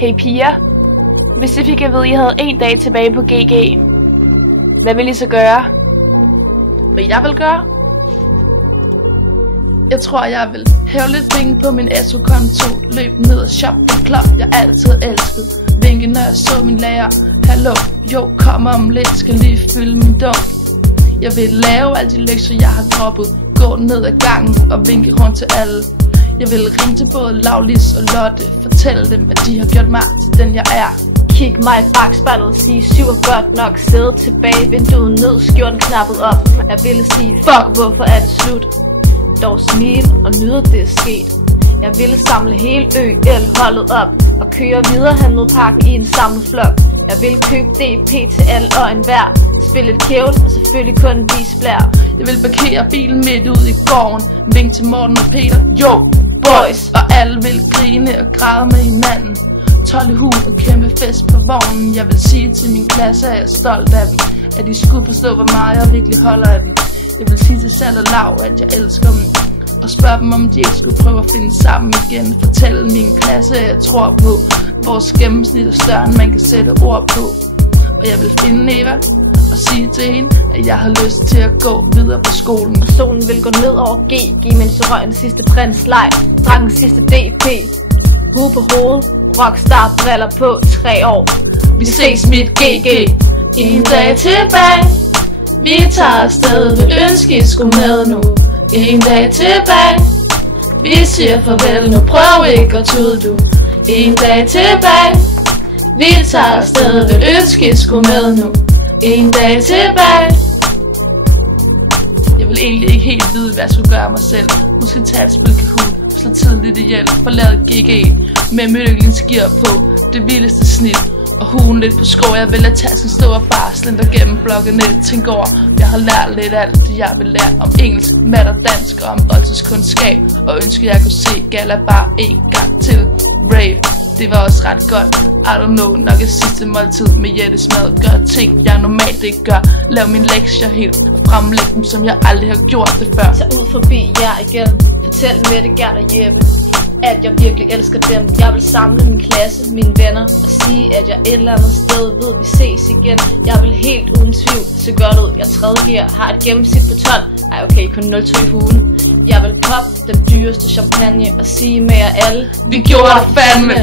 Hey piger, hvis I fik at vide, at I havde 1 dag tilbage på GG, hvad vil I så gøre? Hvad jeg vil gøre? Jeg tror, jeg vil hæve lidt penge på min ASO-konto, løbe ned og shoppe en klub, jeg altid elsket. Vinke, når jeg så min lærer. Hallo, jo, kom om lidt, skal lige fylde min dum. Jeg vil lave alle de lektier, jeg har droppet, gå ned ad gangen og vinke rundt til alle. Jeg vil ringe til både Laulis og Lotte, fortælle dem, at de har gjort mig til den, jeg er. Kig mig i bagspejlet og sige, syv er godt nok, sidde tilbage, vinduet ned, skjorten knappet op. Jeg ville sige, fuck, hvorfor er det slut? Dog smile og nyde, det er sket. Jeg ville samle hele ØL-holdet op og køre videre Handelparken i en samlet flok. Jeg ville købe DP til alle og enhver, spille et kævl og selvfølgelig kun vise blær. Jeg vil parkere bilen midt ud i gården, vink til Morten og Peter, yo, boys. Og alle vil grine og græde med hinanden, 12 i huen og kæmpe fest på vognen. Jeg vil sige til min klasse, at jeg er stolt af dem, at de skulle forstå, hvor meget jeg virkelig holder af dem. Jeg vil sige til Sal og Lav, at jeg elsker dem, og spørge dem, om de ikke skulle prøve at finde sammen igen. Fortælle min klasse, at jeg tror på, vores gennemsnit er større, end man kan sætte ord på. Og jeg vil finde Eva og sige til hende, at jeg har lyst til at gå videre på skolen. Og solen vil gå ned over GG, mens jeg røg en sidste prinslej, drak en sidste DP, hue på hovedet, rockstar briller på, 3 år. Vi ses mit GG. En dag tilbage, vi tager afsted, vil ønske I skulle med nu. En dag tilbage, vi siger farvel nu, prøv ikke at tude du. En dag tilbage, vi tager afsted, vil ønske I skulle med nu. En dag tilbage. Jeg vil egentlig ikke helt vide, hvad jeg skulle gøre af mig selv. Måske tage et spil Kahoot, slå tiden lidt ihjel, forlade GG med mødøglingsgear på, det vildeste snit og huen lidt på skrå. Jeg vil lade tasken stå og bare slender gennem blokkene. Tænk over, jeg har lært lidt af alt det jeg vil lære om engelsk, mat og dansk og om oldtidskundskab. Og ønsker jeg kunne se Galla bare en gang til. Rave, det var også ret godt. I don't know, nok et sidste måltid med Jettes mad. Gør ting jeg normalt ikke gør. Lav mine lektier helt og fremlæg dem, som jeg aldrig har gjort det før. Tag ud forbi jer igen, fortæl Mette, Gert og Jeppe, at jeg virkelig elsker dem. Jeg vil samle min klasse, mine venner, og sige, at jeg et eller andet sted ved, vi ses igen. Jeg vil helt uden tvivl se godt ud. Jeg er 3. gear, har et gennemsnit på 12. Ej okay, kun 0,2 i hulen. Jeg vil poppe den dyreste champagne og sige med jer alle, vi gjorde det fandme.